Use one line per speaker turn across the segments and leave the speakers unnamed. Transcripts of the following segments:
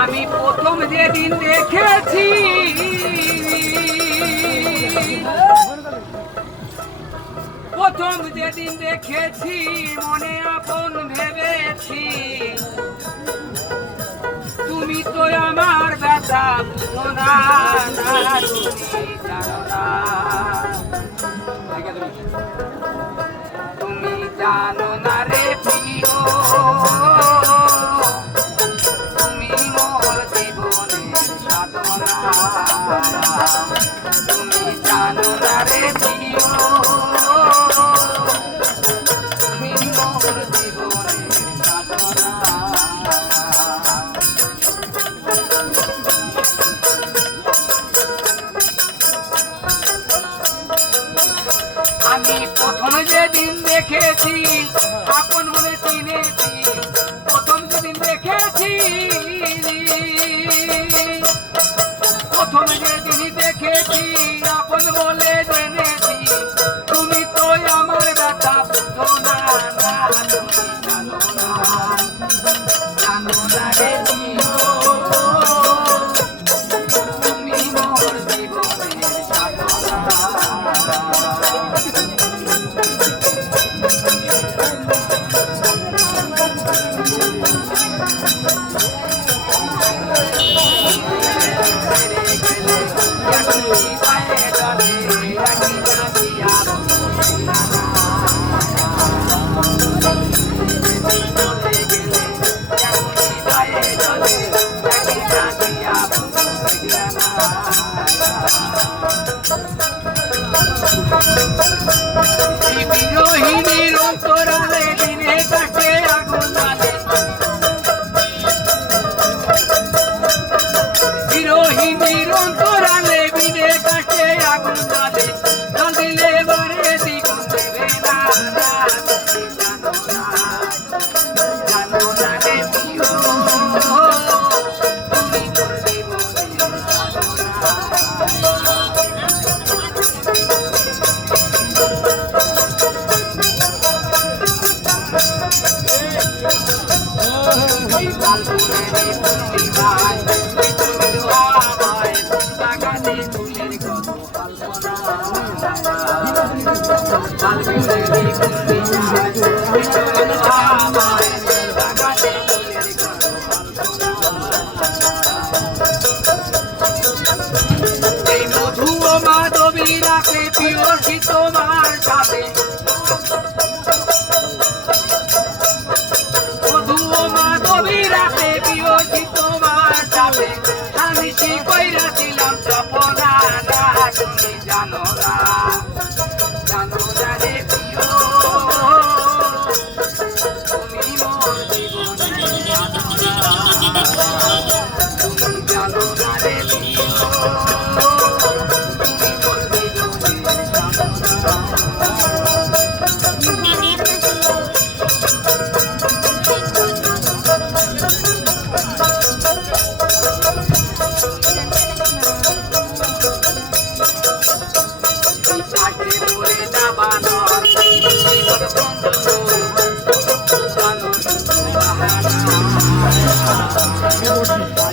আমি প্রথম যেদিন দেখেছি, প্রথম যেদিন দেখেছি, মনে আপন ভেবেছি। তুমি তো আমার ব্যথা তুমি জানো না তুমি জানো রে দিও। আপন বলে I'm gonna go to the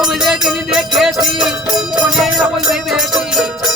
Como de que ni de que sí, con ella voy de.